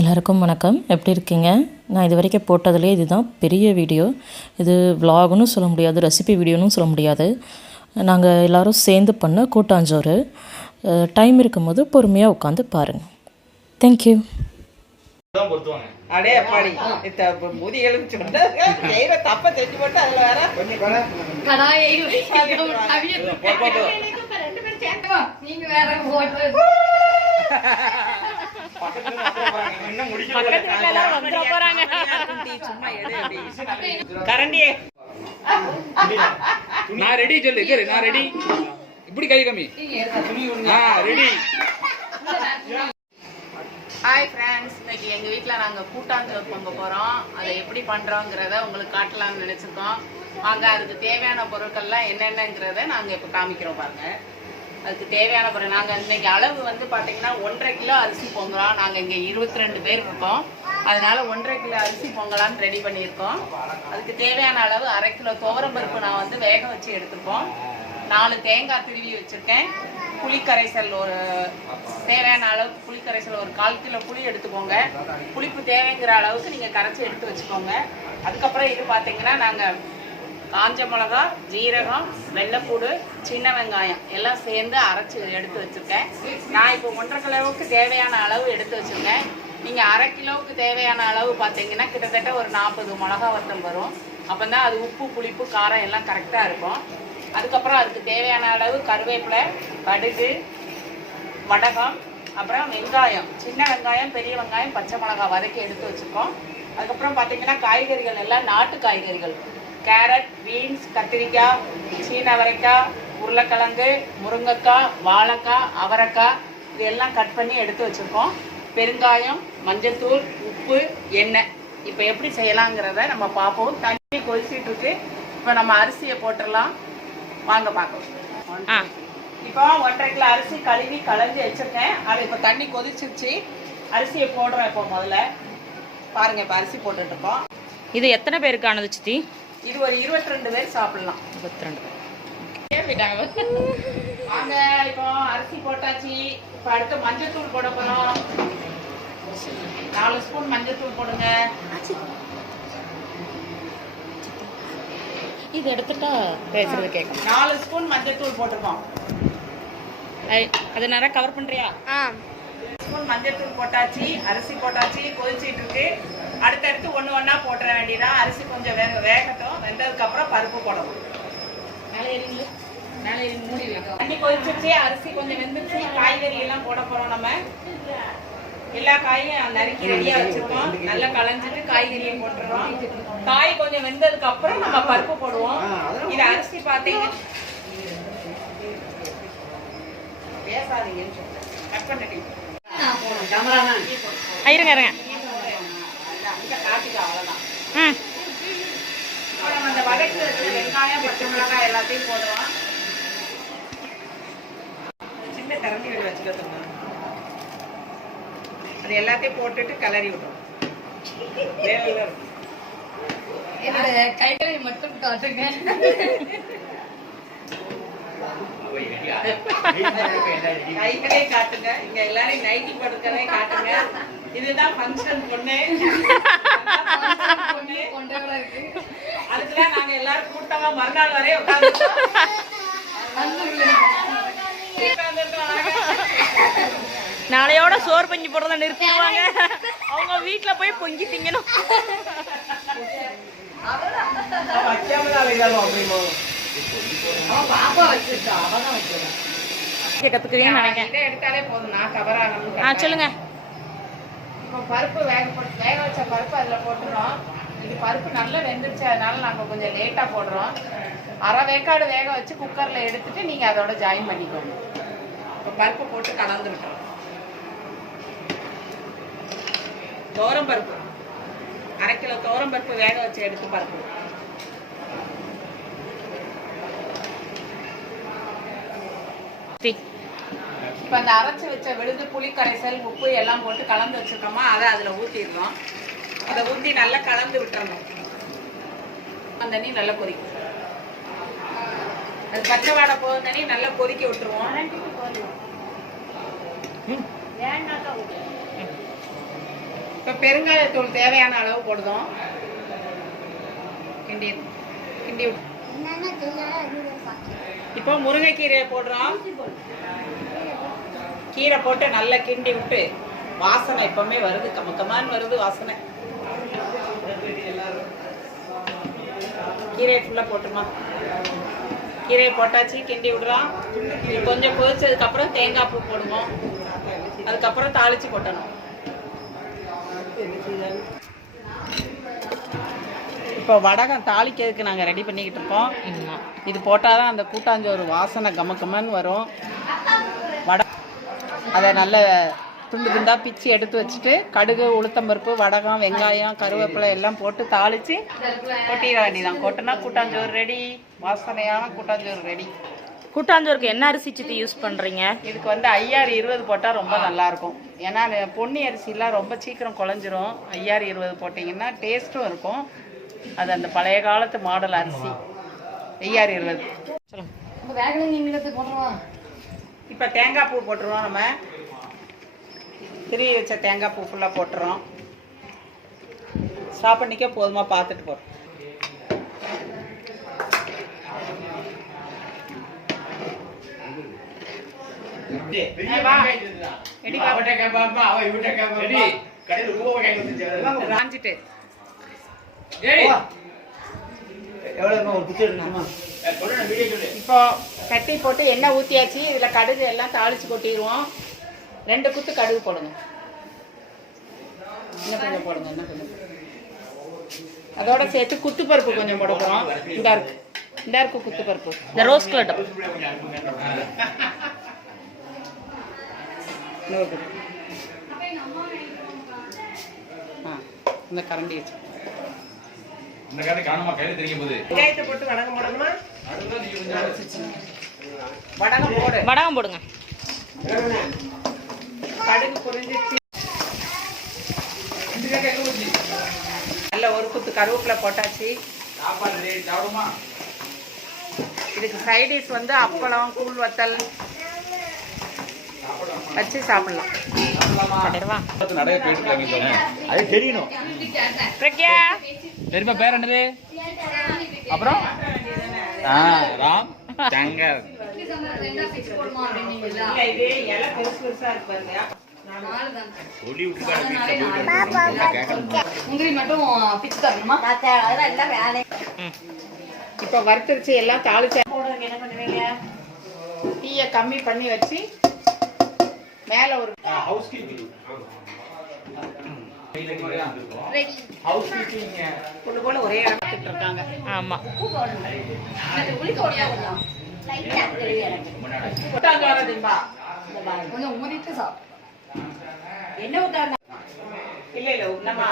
எல்லாருக்கும் வணக்கம். எப்படி இருக்கீங்க? நான் இது வரைக்கும் போட்டதிலே இதுதான் பெரிய வீடியோ. இது விலாகுன்னு சொல்ல முடியாது, ரெசிபி வீடியோன்னு சொல்ல முடியாது. நாங்கள் எல்லோரும் சேர்ந்து பண்ண கூட்டாஞ்சோறு. டைம் இருக்கும்போது பொறுமையாக உட்காந்து பாருங்கள். தேங்க்யூ. அடே பாடி முதிகளுக்கு சொன்ன தப்ப செஞ்சு போட்டு அதுல வேற நீங்க வேற கரண்டியே நான் ரெடி சொல்லு நான் ரெடி இப்படி கை கம்மி ரெடி. ஹாய் ஃப்ரெண்ட்ஸ், இன்னைக்கு எங்கள் வீட்டில் நாங்கள் கூட்டாஞ்சோறு பொங்க போகிறோம். அதை எப்படி பண்ணுறோங்கிறத உங்களுக்கு காட்டலாம்னு நினச்சிருக்கோம். வாங்க, அதுக்கு தேவையான பொருட்கள்லாம் என்னென்னங்கிறத நாங்கள் இப்போ காமிக்கிறோம் பாருங்கள். அதுக்கு தேவையான பொருள் நாங்கள் இன்னைக்கு அளவு வந்து பார்த்தீங்கன்னா 1.5 கிலோ அரிசி பொங்கலாம். நாங்கள் இங்கே 22 பேர் இருக்கோம். அதனால 1.5 கிலோ அரிசி பொங்கலான்னு ரெடி பண்ணியிருக்கோம். அதுக்கு தேவையான அளவு 1/2 கிலோ துவரம்பருப்பு நான் வந்து வேக வச்சு எடுத்துப்போம். 4 தேங்காய் திருவி வச்சுருக்கேன். புளிக்கரைசல் ஒரு தேவையான அளவுக்கு புளிக்கரைசல் ஒரு 1/4 கிலோ புளி எடுத்துக்கோங்க. புளிப்பு தேவைங்கிற அளவுக்கு நீங்கள் கரைச்சி எடுத்து வச்சுக்கோங்க. அதுக்கப்புறம் இது பார்த்தீங்கன்னா நாங்கள் காஞ்ச மிளகா, ஜீரகம், வெள்ளைப்பூடு, சின்ன வெங்காயம் எல்லாம் சேர்ந்து அரைச்சி எடுத்து வச்சுருக்கேன். நான் இப்போ 1.5 கிலோவுக்கு தேவையான அளவு எடுத்து வச்சுருக்கேன். நீங்கள் 1/2 கிலோவுக்கு தேவையான அளவு பார்த்தீங்கன்னா கிட்டத்தட்ட ஒரு 40 மிளகா வத்தல் வரும். அப்போ தான் அது உப்பு, புளிப்பு, காரம் எல்லாம் கரெக்டாக இருக்கும். அதுக்கப்புறம் அதுக்கு தேவையான அளவு கருவேப்பிலை, கடுகு, வடகம், அப்புறம் வெங்காயம், சின்ன வெங்காயம், பெரிய வெங்காயம், பச்சை மிளகா வதக்கி எடுத்து வச்சுருக்கோம். அதுக்கப்புறம் பார்த்தீங்கன்னா காய்கறிகள் எல்லாம் நாட்டு காய்கறிகள், கேரட், பீன்ஸ், கத்திரிக்காய், சீனவரைக்காய், உருளைக்கிழங்கு, முருங்கைக்காய், வாழைக்காய், அவரைக்காய் இது எல்லாம் கட் பண்ணி எடுத்து வச்சுருக்கோம். பெருங்காயம், மஞ்சத்தூள், உப்பு, எண்ணெய். இப்போ எப்படி செய்யலாங்கிறத நம்ம பார்ப்போம். தண்ணி கொதிச்சிட்டு இருக்கு. இப்போ நம்ம அரிசியை போட்டுடலாம். வாங்க பார்க்கலாம். இப்போ 1.5 கிலோ அரிசி கழுவி களைஞ்சி வச்சிருக்கேன். அது இப்போ தண்ணி கொதிச்சிருச்சு. அரிசியை போடுறோம். இப்போ முதல்ல பாருங்க, இப்போ அரிசி போட்டுட்டு இருக்கோம். இது எத்தனை பேருக்கானது சித்தி? இது ஒரு 22 பேர் சாப்பிடலாம். 22 வாங்க, இப்போ அரிசி போட்டாச்சு. இப்போ அடுத்து மஞ்சத்தூள் போட போறோம். 4 ஸ்பூன் மஞ்சத்தூள் போடுங்க. இது எடுத்துட்டா பேசுறது கேட்கும். 4 ஸ்பூன் மஞ்சத்தூள் போட்டுருக்கோம். அது நிறைய கவர் பண்றியா? ஸ்பூன் மஞ்சத்தூள் போட்டாச்சு. அரிசி போட்டாச்சு, கொதிச்சிட்டு இருக்கு. அடுத்தடுத்து ஒன்று ஒன்றா போட்டுற வேண்டியதான். அரிசி கொஞ்சம் வேகட்டும். வெந்ததுக்கு அப்புறம் பருப்பு போடணும். மூடி வைக்கும். தண்ணி கொதிச்சிருச்சு, அரிசி கொஞ்சம் வெந்துருச்சு. காய்கறி எல்லாம் போட போறோம். நம்ம எல்லா காயும் நறுக்கி ரெடியா வச்சிருக்கோம். நல்லா களைஞ்சிட்டு காய்கறியை போட்டுறோம். காய் கொஞ்சம் வெந்ததுக்கு அப்புறம் நம்ம பருப்பு போடுவோம். இது அரிசி பார்த்தீங்க, பேசாதீங்கன்னு சொல்றேன். கட் பண்ணிட்டீங்க. இருங்க இருங்க. அந்த வதக்கி வச்ச வெங்காயம், பச்சை மிளகாய் எல்லாத்தையும் போடுறோம். சின்ன கரண்டி வச்சுக்கோங்க. அது எல்லாத்தையும் போட்டுட்டு கலரி விடுறோம். கைகளை மட்டும் காட்டுங்க. கைகளே காட்டுங்க. இங்க எல்லாரையும் நைட்டி படுக்கவே காட்டுங்க. இதுதான் ஃபங்க்ஷன் பொண்ணு. அதுக்குலாம் நாங்க எல்லாரும் கூட்டமா மறுநாள் வரையும் உட்காந்து நாளையோட சோறு பொங்கி போடுறத நிறுத்திடுவாங்க. அவங்க வீட்டுல போய் பொங்கி திங்கணும். கத்துக்கிறீங்கன்னு நினைக்கிறேன். இதை எடுத்தாலே போதும். நான் கவர் ஆகணும். சொல்லுங்க. இப்போ பருப்பு வேக வச்ச பருப்பு அதில் போட்டுறோம். இது பருப்பு நல்லா வெந்துருச்சு, அதனால நாங்கள் கொஞ்சம் லேட்டாக போடுறோம். 1/2 வேக்காடு வேக வச்சு குக்கரில் எடுத்துட்டு நீங்கள் அதோட ஜாயின் பண்ணிக்கோங்க. இப்போ பருப்பு போட்டு கலந்து விட்டுறோம். துவரம்பருப்பு 1/2 கிலோ துவரம்பருப்பு வேக வச்சு எடுத்து பருப்பு. இப்போ அந்த அரைச்சி வச்ச விழுது, புளி கரைசல், உப்பு எல்லாம் போட்டு கலந்து வச்சுருக்கோமா, அதை அதில் ஊற்றிடணும். அதை ஊற்றி நல்லா கலந்து விட்டுறணும். அந்த தண்ணி நல்லா கொதிக்கும். அது பச்சை வாடை போகும் தண்ணி நல்லா கொதிக்க விட்டுருவோம். இப்போ பெருங்காயத்தூள் தேவையான அளவு போடுதோம். கிண்டி கிண்டி விட்டு இப்போ முருங்கைக்கீரையை போடுறோம். கீரை போட்டு நல்லா கிண்டி விட்டு வாசனை எப்பவுமே வருது, கமக்கமான்னு வருது வாசனை. கீரையை ஃபுல்லாக போட்டுமா. கீரையை போட்டாச்சு, கிண்டி விடுறோம். கொஞ்சம் கொதிச்சதுக்கப்புறம் தேங்காய் பூ போடுவோம். அதுக்கப்புறம் தாளித்து கொட்டணும். இப்போ வடகம் தாளிக்கிறதுக்கு நாங்கள் ரெடி பண்ணிக்கிட்டு இருக்கோம். இது போட்டால் தான் அந்த கூட்டாஞ்சோறு வாசனை கமக்கமன்னு வரும். அதை நல்ல துண்டு துண்டாக பிச்சு எடுத்து வச்சுட்டு கடுகு, உளுத்தம்பருப்பு, வடகம், வெங்காயம், கருவேப்பிலை எல்லாம் போட்டு தாளித்து கொட்டிட வேண்டியதான். கொட்டினா கூட்டாஞ்சோறு ரெடி. வாசனையான கூட்டாஞ்சோறு ரெடி. கூட்டாஞ்சோறுக்கு என்ன அரிசி சித்தி யூஸ் பண்ணுறீங்க? இதுக்கு வந்து 5020 போட்டால் ரொம்ப நல்லாயிருக்கும். ஏன்னா பொன்னி அரிசிலாம் ரொம்ப சீக்கிரம் குழஞ்சிரும். 5020 போட்டிங்கன்னா டேஸ்ட்டும் இருக்கும். அது அந்த பழைய காலத்து மாடல் அரிசி 5020. இப்போ தேங்காய் பூ போட்டுருவோம். நம்ம திருவி வச்ச தேங்காய் பூ ஃபுல்லாக போட்டுறோம். சாப்பிட்ணிக்க போதுமா பார்த்துட்டு போகிறோம். ராஞ்சிட்டு இப்போ கட்டி போட்டு எண்ணெய் ஊற்றியாச்சு. இதில் கடுகு எல்லாம் தாளித்து கொட்டிடுவோம். 2 குத்து கடுகு போடுங்க. இன்னும் கொஞ்சம் போடுங்க. இன்னும் கொஞ்சம் அதோட சேர்த்து குத்து பருப்பு கொஞ்சம் போட போகிறோம். இந்த இருக்கு குத்து பருப்பு. இந்த ரோஸ் கலர் இந்த கரண்டி வச்சு வெங்காயத்தை போட்டு வடகம் போடணுமா? வடகம் போடுங்க. கடுகு பொரிஞ்சிச்சு. நல்ல ஒரு குத்து கருவேப்பிலை போட்டாச்சு. இதுக்கு சைடிஷ் வந்து அப்பளம், கூழ் வத்தல் வச்சு சாப்பிடலாம். அது தெரியணும். பிரக்யா தெரியுமா பேர் என்னது? அப்புறம் ராம் சங்கர். இது இலை பெருசு பெருசா இருக்கு பாருங்க. இப்ப வறுத்துருச்சு எல்லாம் தாளிச்சு என்ன பண்ணுவீங்க? டீயை கம்மி பண்ணி வச்சு மேல ஒரு போல ஒரே இடத்துட்டு இருக்காங்க. ஆமா கொஞ்சம் ஊதிட்டு என்ன ஊத்தாங்க? இல்ல இல்ல உண்ணமா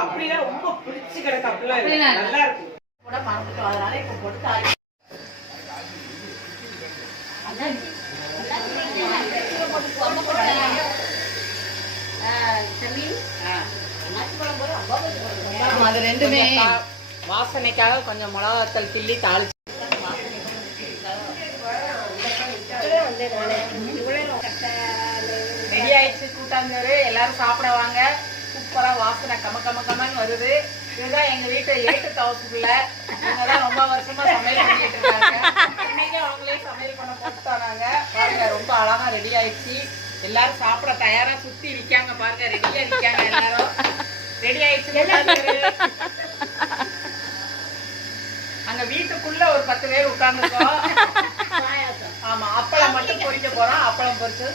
அப்படிதான் ரொம்ப பிடிச்சு கிடக்கு. அப்படிலாம் நல்லா இருக்கும். கூட மறந்துட்டோம். அதனால இப்ப போட்டு அது ரெண்டுமே வாசனைக்காக கொஞ்சம் மிளகாத்தல் கிள்ளி தாளிச்சு ரெடி ஆயிடுச்சு கூட்டாஞ்சோறு. எல்லாரும் சாப்பிட வாங்க. சூப்பரா வாசனை கமன்னு வருது. இதுதான் எங்க வீட்டு ஏட்டு தவசுக்குள்ள. இவங்கதான் ரொம்ப வருஷமா சமையல் பண்ணிட்டு இருக்காங்க. இன்னைக்கு அவங்களே சமையல் பண்ண போட்டுட்டாங்க. பாருங்க ரொம்ப அழகா ரெடி ஆயிடுச்சு. எல்லாரும் சாப்பிட தயாரா சுத்தி நிக்காங்க. பாருங்க ரெடியா நிக்காங்க. எல்லாரும் ரெடி ஆயிடுச்சு. அங்க வீட்டுக்குள்ள ஒரு 10 பேர் உட்கார்ந்துருக்கோம். ஆமா அப்பளம் மட்டும் பொரிக்க போறோம். அப்பளம் பொரிச்சது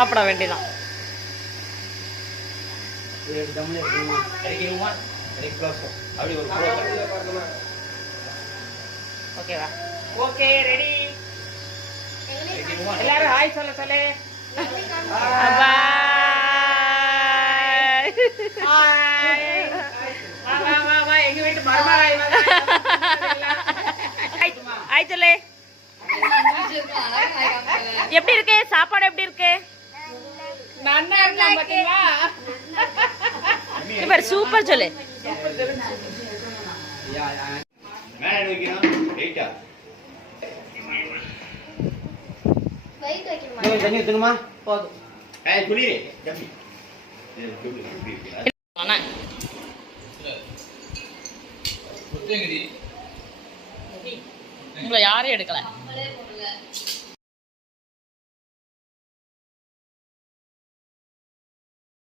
சாப்பிட வேண்டியதான். ஓகேவா? Okay ready. எல்லாரும் ஹாய் சொல்ல சொல்லு. வா எங்க வீட்டு மருமகாய் ஹாய் சொல்லு. எப்படி இருக்கு சாப்பாடு? எப்படி இருக்கு? நல்லா இருக்கா பாத்தீங்களா? இப்ப சூப்பர் சொல்லு. தண்ணி ஊத்துங்கம்மா போதும். உங்களை யாரும் எடுக்கல.